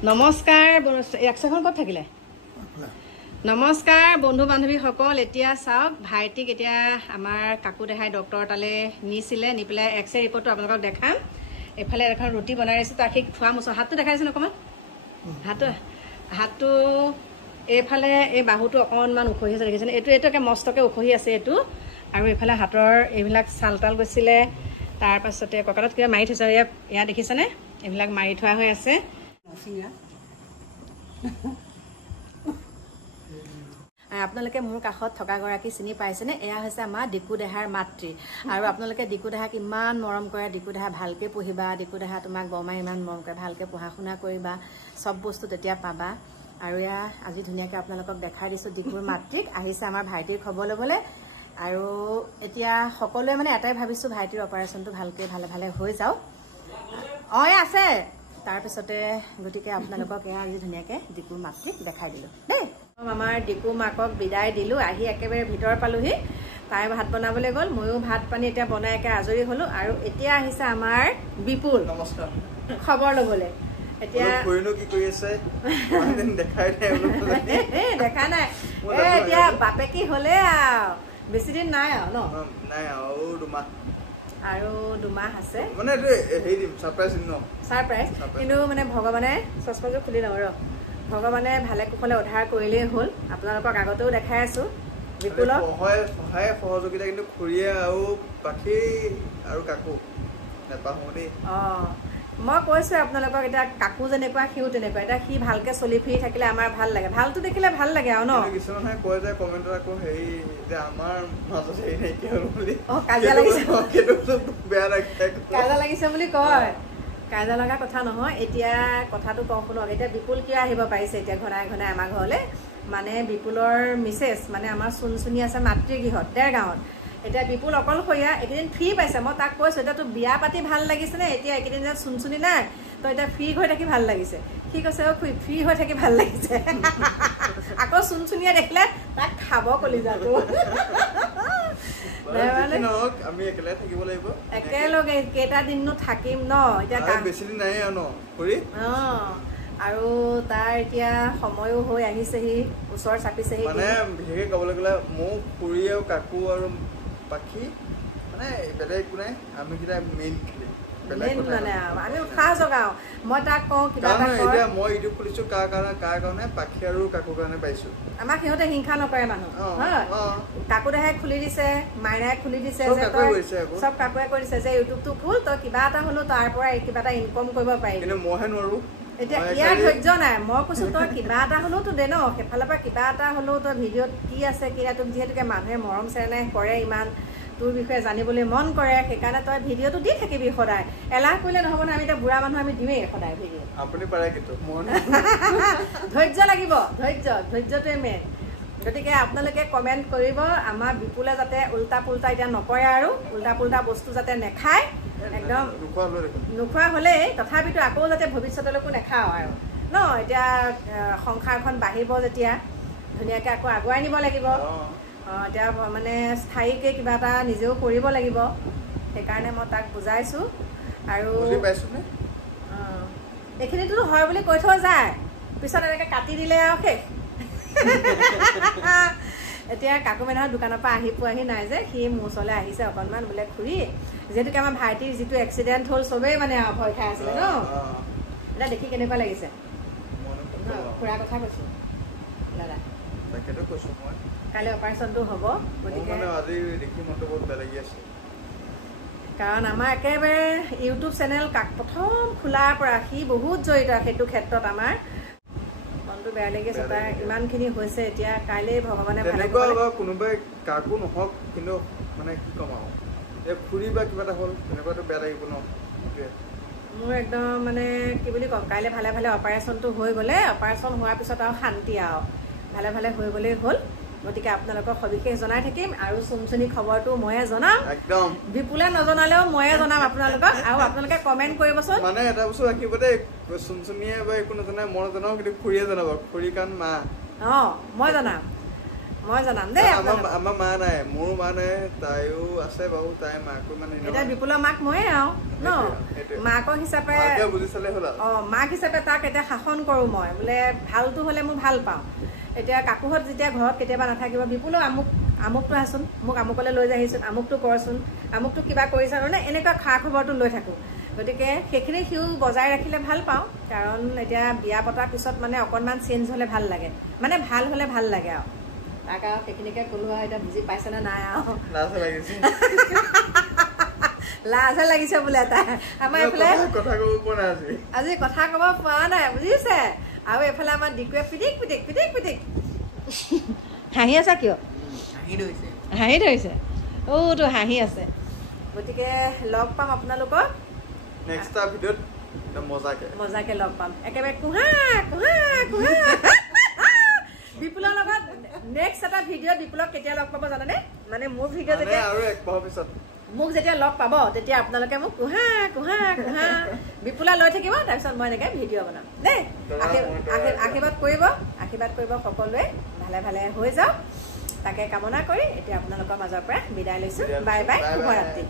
নমস্কাৰ একশখন ক'ত থাকিলে নমস্কাৰ বন্ধু বান্ধৱী সকল এতিয়া চাওক ভাইটিক এতিয়া আমাৰ কাকু দেখাই ডক্টৰ তালে নিছিলে নি পেলাই এক্সৰে ৰিপৰ্টটো আপোনালোকক দেখাম এফালে এখন ৰুটি বনাই আছে তাক খোৱা মুছ হাতটো দেখাইছে অকণমান হাতটো এইফালে এই বাহুটো অকণমান উখহি আছে দেখিছেনে এইটো একে মস্তকে উখহি আছে এইটো আৰু এইফালে হাতৰ এইবিলাক চালতাল গৈছিলে তাৰপাছতে কঁকালত কিবা মাৰি থৈছে ইয়াত দেখিছেনে এইবিলাক মাৰি থোৱা হৈ আছে আপোনালোকে মোৰ কাষত থকা গৰাকী চিনি পাইছেনে এয়া হৈছে আমাৰ ডিকু দেহাৰ মাতৃ আৰু আপোনালোকে ডিকু দেহাক ইমান মৰম কৰে ডিকু দেহা ভালকৈ পঢ়িবা ডিকু দেহা তোমাক বৰমাই ইমান মৰম কৰে ভালকৈ পঢ়া শুনা কৰিবা চব বস্তু তেতিয়া পাবা আৰু এয়া আজি ধুনীয়াকৈ আপোনালোকক দেখাই দিছোঁ ডিকুৰ মাতৃক আহিছে আমাৰ ভাইটিৰ খবৰ ল'বলৈ আৰু এতিয়া সকলোৱে মানে এটাই ভাবিছোঁ ভাইটিৰ অপাৰেশ্যনটো ভালকৈ ভালে হৈ যাওক এয়া আছে তাৰপিছতে গতিকে আপোনালোকক এয়া আজি ধুনীয়াকৈ ডিকুৰ মাতৃক দেখাই দিলোঁ দেই আমাৰ ডিকু মাকক বিদায় দিলোঁ আহি একেবাৰে ভিতৰ পালোহি তাই ভাত বনাবলৈ গ'ল ময়ো ভাত পানী এতিয়া বনাই একে আজৰি হ'লোঁ আৰু এতিয়া আহিছে আমাৰ বিপুল নমস্কাৰ খবৰ ল'বলৈ এতিয়া কি কৰি আছে দেখা নাই এতিয়া বাপেকি হ'লে বেছি দিন নাই আৰু ন নাই আৰু দুমাহ আছে মানে ছাৰপ্ৰাইজ কিন্তু মানে ভগৱানে চশমাযোৰ খুলি লওঁ ৰ ভগৱানে ভালে কুশলে উদ্ধাৰ কৰিলেই হ'ল আপোনালোকক আগতেও দেখাই আছো বিপুলক সহায় সহযোগিতা কিন্তু খুৰীয়ে আৰু বাকী আৰু কাকু নেপাহো দেই মই কৈছোঁ আপোনালোকক এতিয়া কাকু যেনেকুৱা সিও তেনেকুৱা এতিয়া সি ভালকৈ চলি ফিৰি থাকিলে আমাৰ ভাল লাগে ভালটো দেখিলে ভাল লাগে আৰু ন কিছুমানে কয় যে কমেণ্টত আকৌ হেৰি যে আমাৰ মাজত হেৰি নাইকিয়া হ'ল বুলি কাজিয়া লাগিছে কাজিয়া লাগিছে বুলি কয় কাজিয়া লগা কথা নহয় এতিয়া কথাটো কওঁ শুনক এতিয়া বিপুল কিয় আহিব পাৰিছে এতিয়া ঘনাই ঘনাই আমাৰ ঘৰলৈ মানে বিপুলৰ মিছেছ মানে আমাৰ চুনচুনি আছে মাতৃগৃহত দেৰগাঁৱত এতিয়া বিপুল অকলশৰীয়া এইকেইদিন ফ্ৰী পাইছে মই তাক কৈছোঁ এতিয়া তোৰ বিয়া পাতি ভাল লাগিছেনে এতিয়া এইকেইদিন যে চুনচুনি নাই তই এতিয়া ফ্ৰী হৈ থাকি ভাল লাগিছে সি কৈছে ফ্ৰী হৈ থাকি ভাল লাগিছে আকৌ চুনচুনিয়ে দেখিলে তাক খাব কলিজাটো আমি একেলগে থাকিব লাগিব একেলগে কেইটা দিননো থাকিম ন এতিয়া বেছি দিন নাই আৰু তাৰ এতিয়া সময়ো হৈ আহিছেহি ওচৰ চাপিছেহি মানে বিশেষকৈ ক'বলৈ গ'লে মোক খুৰী আৰু কাকু আৰু বাকী মানে বেলেগ একো নাই আমি কেইটা মেইন মানে আমি উৎসাহ জগাওঁ মই তাক কওঁ কিবা এটা মই ইউটিউব খুলিছোঁ কাৰ কাৰণে পাখি আৰু কাকুৰ কাৰণে পাইছোঁ আমাক সিহঁতে হিংসা নকৰে মানুহ কাকু দেহাই খুলি দিছে মাইনাই খুলি দিছে চব কাকুৱে কৰিছে যে ইউটিউবটো খোল তই কিবা এটা হ'লেও তাৰ পৰা কিবা এটা ইনকম কৰিব পাৰি কিন্তু মইহে নোৱাৰো এতিয়া ইয়াৰ ধৈৰ্য নাই মই কৈছোঁ তই কিবা এটা হ'লেওতো দে ন সেইফালৰ পৰা কিবা এটা হ'লেও তই ভিডিঅ'ত কি আছে কি নাই তোক যিহেতুকে মানুহে মৰম চেনেহ কৰে ইমান তোৰ বিষয়ে জানিবলৈ মন কৰে সেইকাৰণে তই ভিডিঅ'টো দি থাকিবি সদায় এলাহ কৰিলে নহ'ব নহয় আমি এতিয়া বুঢ়া মানুহ আমি দিওঁৱেই সদায় ভিডিঅ' আপুনি পাৰে কিন্তু ধৈৰ্য লাগিব ধৈৰ্যটোৱে মেইন গতিকে আপোনালোকে কমেণ্ট কৰিব আমাৰ বিপুলে যাতে উল্টা পুল্টা এতিয়া নকৰে আৰু উল্টা পুল্টা বস্তু যাতে নেখায় একদম নোখোৱা হ'লেই তথাপিতো আকৌ যাতে ভৱিষ্যতলৈকো নেখাওঁ আৰু ন এতিয়া সংসাৰখন বাঢ়িব যেতিয়া ধুনীয়াকৈ আকৌ আগুৱাই নিব লাগিব এতিয়া মানে স্থায়ীকৈ কিবা এটা নিজেও কৰিব লাগিব সেইকাৰণে মই তাক বুজাইছোঁ আৰু এইখিনিতো হয় বুলি কৈ থোৱা যায় পিছত এনেকৈ কাটি দিলে আৰু শেষ এতিয়া কাকু মেধাৰ দোকানৰ পৰা আহি পোৱাহি নাই যে সি মোৰ ওচৰলৈ আহিছে অকণমান বোলে খুৰী যিহেতুকে আমাৰ ভাইটিৰ যিটো এক্সিডেণ্ট হ'ল চবেই মানে ভয় খাই আছিলে ন এতিয়া দেখি কেনেকুৱা লাগিছে খুৰাৰ কথা কৈছোঁ দাদা কাইলৈ অপাৰেশ্যনটো হ'ব গতিকে কাৰণ আমাৰ একেবাৰে ইউটিউব চেনেল প্ৰথম খোলাৰ পৰা সি বহুত জড়িত সেইটো ক্ষেত্ৰত আমাৰ মনটো বেয়া লাগি আছে তাৰ ইমানখিনি হৈছে এতিয়া কাইলৈ ভগৱানে কোনোবাই কাকো নহওক কিন্তু মানে কি ক'ম আৰু ফুৰি বা কিবা এটা হ'ল তেনেকুৱাতো বেয়া লাগিব ন মোৰ একদম মানে কি বুলি ক'ম কাইলৈ ভালে ভালে অপাৰেশ্যনটো হৈ গ'লে অপাৰেশ্যন হোৱাৰ পিছত আৰু শান্তি আৰু ভালে হৈ গ'লেই হ'ল গতিকে আপোনালোকক সবিশেষ জনাই থাকিম আৰু চুনচুনি খবৰটো ময়ে জনাম একদম বিপুলে নজনালেও ময়ে জনাম আপোনালোকক আৰু আপোনালোকে কমেণ্ট কৰিবচোন মানে এটা বস্তু ৰাখিব দেই চুনচুনিয়ে বা একো নজনাই মই জনাওঁ কিন্তু খুৰীয়ে জনাব খুৰী কাৰণ মা মই জনাম মই জনাম দেই আমাৰ মা নাই মোৰো মা নাই তাইও আছে বাৰু তাই মাকো মানে এতিয়া বিপুলৰ মাক ময়ে আৰু ন মাকৰ হিচাপে বুজি চালে হ'ল মাক হিচাপে তাক এতিয়া শাসন কৰোঁ মই বোলে ভালটো হ'লে মই ভাল পাওঁ এতিয়া কাকুহঁত যেতিয়া ঘৰত কেতিয়াবা নাথাকিব বিপুলৰ আমুকটো আছোন মোক আমুকলৈ লৈ যাহিচোন আমুকটো কৰচোন আমুকটো কিবা কৰিছা মানে এনেকুৱা খা খবৰটো লৈ থাকোঁ গতিকে সেইখিনি সিও বজাই ৰাখিলে ভাল পাওঁ কাৰণ এতিয়া বিয়া পতাৰ পিছত মানে অকণমান চেঞ্জ হ'লে ভাল লাগে মানে ভাল হ'লে ভাল লাগে আৰু তাক আৰু সেইখিনিকে ক'লো আৰু এতিয়া বুজি পাইছেনে নাই আৰু লাজহে লাগিছে বোলে তাই আমাৰ এইফালে আজি কথা ক'ব পৰা নাই বুজিছে আৰু এইফালে আমাৰ ডিকুৱে পিটিক পিটিক পিটিক পিটিক হাঁহি আছা কিয় হাঁহি ধৰিছে তো হাঁহি আছে গতিকে লগ পাম আপোনালোকক নেক্সট ভিডিঅ'ত মজাকে লগ পাম একেবাৰে কুহা কুহা কুহা বিপুলৰ লগত নেক্সট এটা ভিডিঅ' বিপুলক কেতিয়া লগ পাব জানেনে মানে মোৰ ভিডিঅ' যেতিয়া আৰু এক মাহৰ পিছত মোক যেতিয়া লগ পাব তেতিয়া আপোনালোকে মোক কুহা কুহা কুহা বিপুলা লৈ থাকিব তাৰপিছত মই এনেকৈ ভিডিঅ' বনাম দেই আশীৰ্বাদ কৰিব সকলোৱে ভালে ভালে হৈ যাওক তাকে কামনা কৰি এতিয়া আপোনালোকৰ মাজৰ পৰা বিদায় লৈছোঁ বাই বাই শুভৰাত্ৰি